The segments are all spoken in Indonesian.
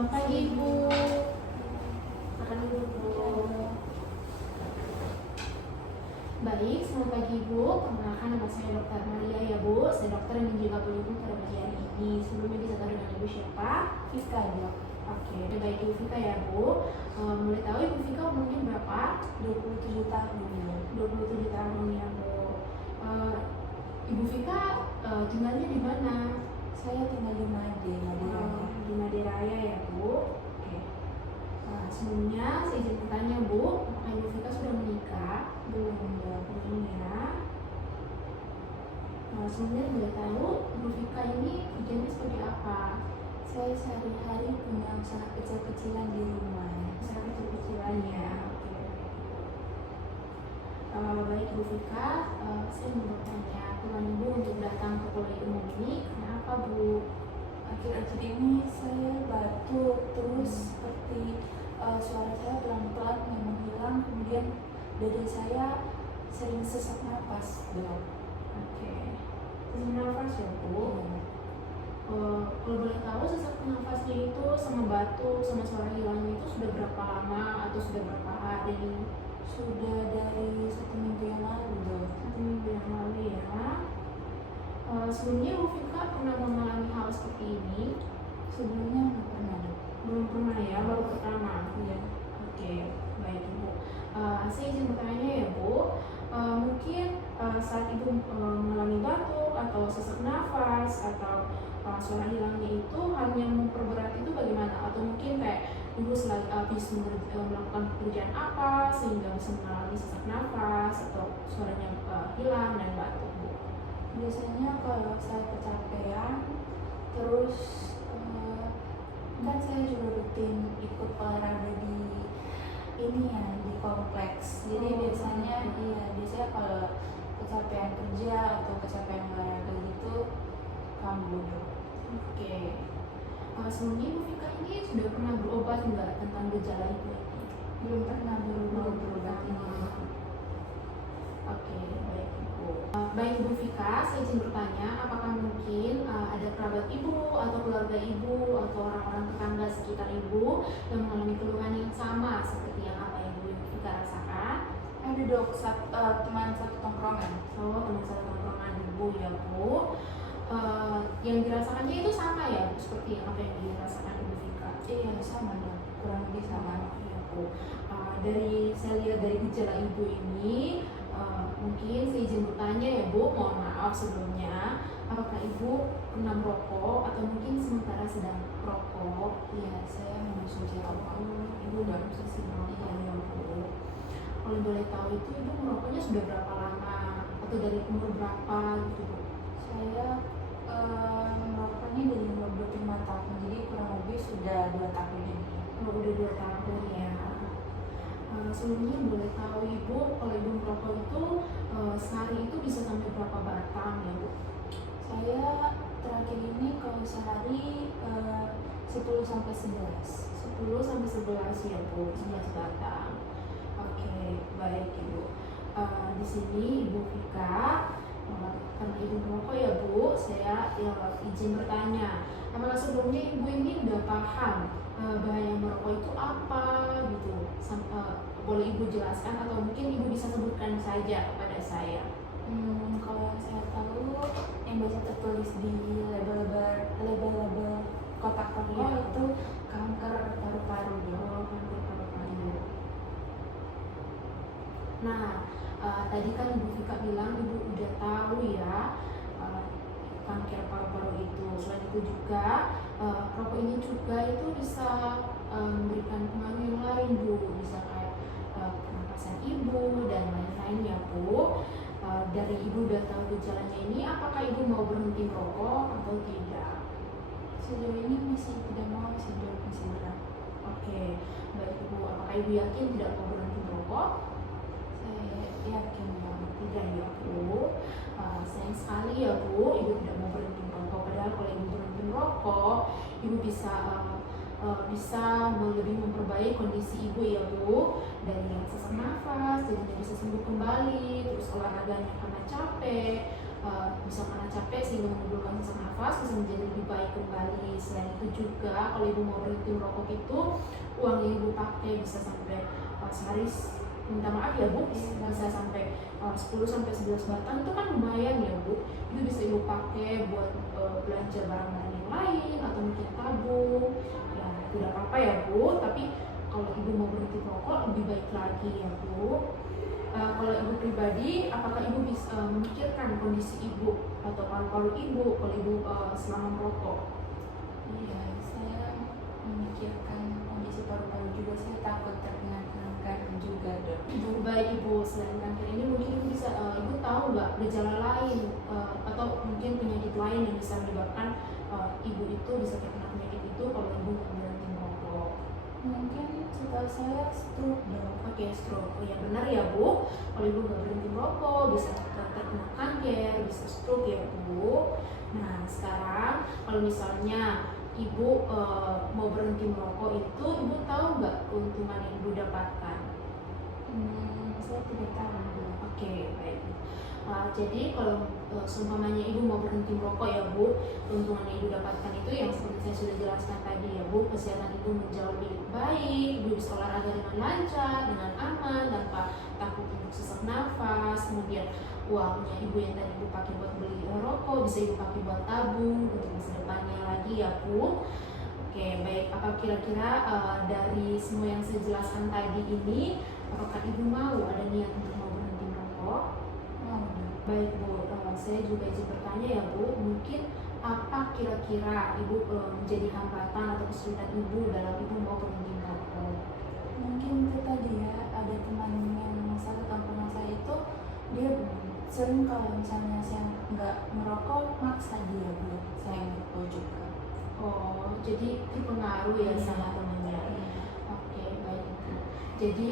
Selamat pagi Ibu. Makan dulu Bu. Baik, selamat pagi Ibu. Perkenalkan nama saya Dr. Maria ya Bu. Saya dokter yang menjaga Ibu pada pagi hari ini. Sebelumnya bisa tahu dengan Ibu siapa? Fiska Dok. Oke, baik Ibu Fika ya Bu. Boleh tahu Ibu Fika umurnya berapa? 27 tahun. 27 tahun ya Bu. Ibu Fika tinggalnya di mana? Saya tinggal di Made, Madiraya. Di Madiraya ya Bu. Oke. Sebelumnya saya izin bertanya Bu, apakah Ibu Fika sudah menikah? Belum Dok. Belum ya. Sebelumnya boleh tahu Ibu Fika ini kerjanya seperti apa? Saya sehari-hari punya usaha kecil-kecilan di rumah. Usaha kecil-kecilan ya. Oke. Baik Ibu Fika, saya mau bertanya keluhan Ibu untuk datang ke Poliumum ini kenapa Bu? Akhir-akhir ini saya batuk, terus seperti suara saya pelan-pelan yang menghilang, kemudian dada saya sering sesak napas Dok. Oke. Sesak nafas ya Bu. Kalau boleh tahu sesak nafasnya itu sama batuk sama suara hilangnya itu sudah berapa lama atau sudah berapa hari? Sudah dari 1 minggu yang lalu Dok. 1 minggu yang lalu ya. Sebelumnya Bu Fika pernah mengalami hal seperti ini? Sebelumnya nggak pernah Dok. Belum pernah ya, baru pertama. Iya. Oke, baik Ibu. Saya izin bertanya ya Bu. Mungkin saat Ibu mengalami batuk atau sesak nafas atau suara hilangnya itu hal yang memperberat itu bagaimana? Atau mungkin kayak Ibu habis melakukan pekerjaan apa sehingga bisa mengalami sesak nafas atau suaranya hilang dan batuk Bu? Biasanya kalau saya kecapean, terus kan saya juga rutin ikut olahraga di ini ya, di kompleks. Jadi biasanya kalau kecapean kerja atau kecapean olahraga gitu kambuh. Oke. Sebelumnya Ibu Fika ini sudah pernah berobat nggak tentang gejala itu ini? Belum pernah berobat ini. Oke, baik Ibu. Baik Ibu Fika, saya izin bertanya, apakah mungkin ada kerabat Ibu atau keluarga Ibu atau orang-orang tetangga sekitar Ibu yang mengalami keluhan yang sama seperti yang apa yang Ibu Fika rasakan? Ada Dok, teman satu tongkrongan. Oh, teman satu tongkrongan Ibu ya Bu. Yang dirasakannya itu sama ya Bu, seperti yang apa yang dirasakan Ibu Fika? Iya sama Dok, kurang lebih sama. Ya Bu. Dari saya lihat dari gejala Ibu ini, mungkin saya izin bertanya ya Bu, mohon maaf sebelumnya, apakah Ibu pernah merokok atau mungkin sementara sedang merokok? Iya, saya mengonsumsi rokok. Ibu mengonsumsi rokok ya Bu. Kalau boleh tahu itu Ibu merokoknya sudah berapa lama atau dari umur berapa gitu Bu? Saya merokoknya dari umur 25 tahun, jadi kurang lebih sudah 2 tahun ini. Oh, udah 2 tahun ya. Sebelumnya boleh tahu Ibu, kalau Ibu merokok itu sehari itu bisa sampai berapa batang ya Bu? Saya terakhir ini kalau sehari 10 sampai 11. 10 sampai 11 ya Bu, 11 batang. Oke, baik Ibu. Di sini Ibu Fika, karena Ibu merokok ya Bu, saya izin bertanya, apakah sebelumnya Ibu ini udah paham bahaya merokok itu apa gitu? Boleh Ibu jelaskan atau mungkin Ibu bisa sebutkan saja kepada saya? Kalau yang saya tahu, yang biasa tertulis di label kotak rokok Iya. itu kanker paru-paru Dok. Kanker paru-paru. Nah, tadi kan Ibu Fika bilang Ibu udah tahu ya kanker paru-paru itu. Selain itu juga rokok ini juga itu bisa memberikan pengaruh yang lain Bu, bisa kayak pernapasan Ibu dan lain-lain ya Bu. Dari Ibu udah tahu gejalanya ini, apakah Ibu mau berhenti merokok atau tidak? Sejauh ini masih tidak mau sih Dok, masih berat. Oke, baik Ibu. Apakah Ibu yakin tidak mau berhenti merokok? Saya yakin banget. Tidak ya Bu. Sayang sekali ya Bu, Ibu tidak mau berhenti merokok. Padahal kalau Ibu berhenti merokok, Ibu bisa lebih memperbaiki kondisi Ibu ya Bu, dari yang sesak nafas, jadinya bisa sembuh kembali, terus olahraganya karena capek, bisa karena capek sehingga menimbulkan sesak nafas, bisa menjadi lebih baik kembali. Selain itu juga kalau ibu mau berhenti merokok itu uang yang ibu pakai bisa sampai sehari, minta maaf ya bu, bisa sampai 10 sampai 11 batang, itu kan lumayan ya bu. Itu bisa ibu pakai buat belanja barang-barang yang lain atau mungkin tabung. Ya tidak apa-apa ya bu, tapi kalau ibu mau berhenti merokok lebih baik lagi ya bu. Kalau ibu pribadi, apakah ibu bisa memikirkan kondisi ibu atau paru-paru ibu kalau ibu selama merokok? Iya, saya memikirkan kondisi paru-paru juga. Saya takut terkena kanker juga, Dok. Baik ibu, selain kanker ini mungkin ibu bisa, ibu tahu nggak gejala lain atau mungkin penyakit lain yang bisa menyebabkan ibu itu bisa terkena penyakit itu kalau ibu berhenti merokok? Mungkin setahu saya stroke, Dok. Oke, stroke. Oh ya benar ya bu, kalau ibu nggak berhenti merokok bisa terkena kanker, bisa stroke ya bu. Nah sekarang kalau misalnya ibu mau berhenti merokok itu, ibu tahu nggak keuntungan yang ibu dapatkan? Saya tidak tahu, Dok. Oke, baik. Jadi kalau seumpamanya ibu mau berhenti merokok ya bu, keuntungan yang ibu dapatkan itu yang seperti saya sudah jelaskan tadi ya bu, kesehatan ibu menjauh lebih baik, ibu bisa olahraga dengan lancar, dengan aman, tanpa takut untuk sesak nafas. Kemudian uangnya ibu yang tadi ibu pakai buat beli rokok bisa ibu pakai buat tabung untuk masa depannya lagi ya bu. Oke, baik. Apa kira-kira dari semua yang saya jelaskan tadi ini, apakah ibu mau ada niat untuk mau berhenti merokok? Mau, Dok. Baik bu, saya juga izin bertanya ya bu, mungkin apa kira-kira ibu menjadi hambatan atau kesulitan ibu dalam ibu mau berhenti merokok? Mungkin itu tadi ya, ada teman yang satu kampung saya itu, dia sering kalau misalnya saya nggak merokok, maksa dia buat saya merokok juga. Oh, jadi terpengaruh ya sama temannya. Oke, baik bu. Jadi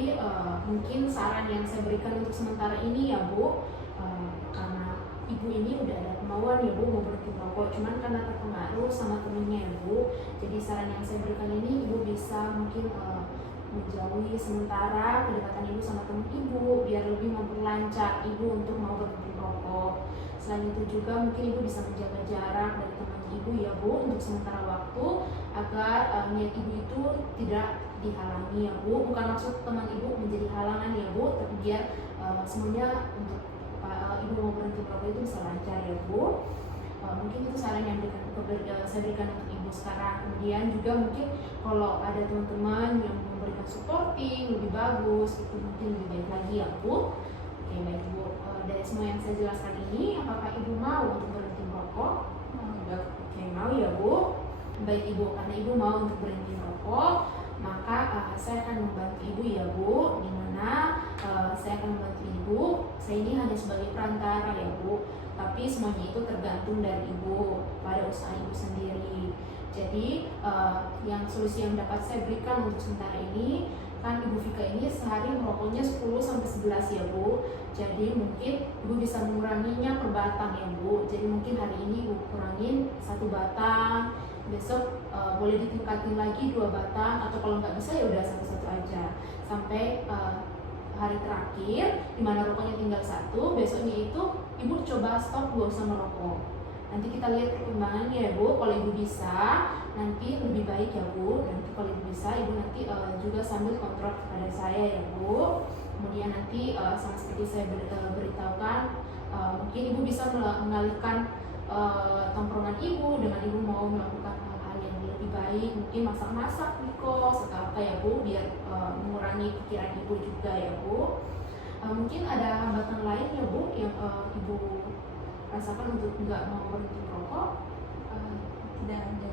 mungkin saran yang saya berikan untuk sementara ini ya bu, karena ibu ini udah ada kemauan ya bu mau berhenti merokok, cuman karena terpengaruh sama temennya ya bu. Jadi saran yang saya berikan ini, ibu bisa mungkin menjauhi sementara kedekatan ibu sama teman ibu biar lebih memperlancar ibu untuk mau berhenti merokok. Selain itu juga mungkin ibu bisa menjaga jarak dari teman ibu ya bu untuk sementara waktu agar niat ibu itu tidak dihalangi ya bu. Bukan maksud teman ibu menjadi halangan ya bu, tapi biar semuanya untuk ibu mau berhenti merokok itu bisa lancar ya bu. Mungkin itu saran yang saya berikan untuk ibu sekarang. Kemudian juga mungkin kalau ada teman-teman yang memberikan supporting lebih bagus, itu mungkin lebih baik lagi ya bu. Oke baik bu, dari semua yang saya jelaskan ini, apakah ibu mau untuk berhenti merokok? Mau, Dok. Oke mau ya bu. Baik ibu, karena ibu mau untuk berhenti merokok, maka saya akan membantu ibu ya bu. Dimana saya akan membantu ibu. Saya ini hanya sebagai perantara ya bu, tapi semuanya itu tergantung dari ibu pada usaha ibu sendiri. Jadi yang solusi yang dapat saya berikan untuk sementara ini, kan ibu Vika ini sehari merokoknya 10 sampai 11 ya bu. Jadi mungkin ibu bisa menguranginya per batang ya bu. Jadi mungkin hari ini ibu kurangin 1 batang, besok boleh ditingkatin lagi 2 batang, atau kalau nggak bisa ya udah 1-1 aja sampai hari terakhir dimana rokoknya tinggal 1, besoknya itu ibu coba stop, gak usah merokok. Nanti kita lihat perkembangannya ya bu. Kalau ibu bisa nanti lebih baik ya bu. Nanti kalau ibu bisa, ibu nanti juga sambil kontrol kepada saya ya bu. Kemudian nanti sama seperti saya beritahukan, mungkin ibu bisa mengalihkan tongkrongan ibu dengan ibu mau melakukan hal-hal yang lebih baik, mungkin masak-masak di kos atau apa ya bu, biar mengurangi pikiran ibu juga ya bu. Mungkin ada hambatan lain ya bu yang ibu rasakan untuk nggak mau berhenti merokok? Tidak ada,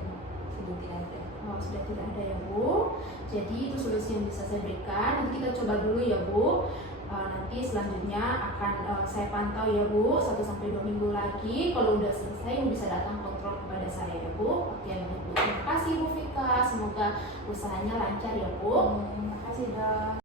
sudah tidak ada. Oh, sudah tidak ada ya bu. Jadi itu solusi yang bisa saya berikan. Nanti kita coba dulu ya bu. Nanti selanjutnya akan saya pantau ya bu 1-2 minggu lagi. Kalau udah selesai ibu bisa datang kontrol kepada saya ya bu. Oke baik bu. Terima kasih Bu Vika. Semoga usahanya lancar ya bu. Terima kasih, Dok.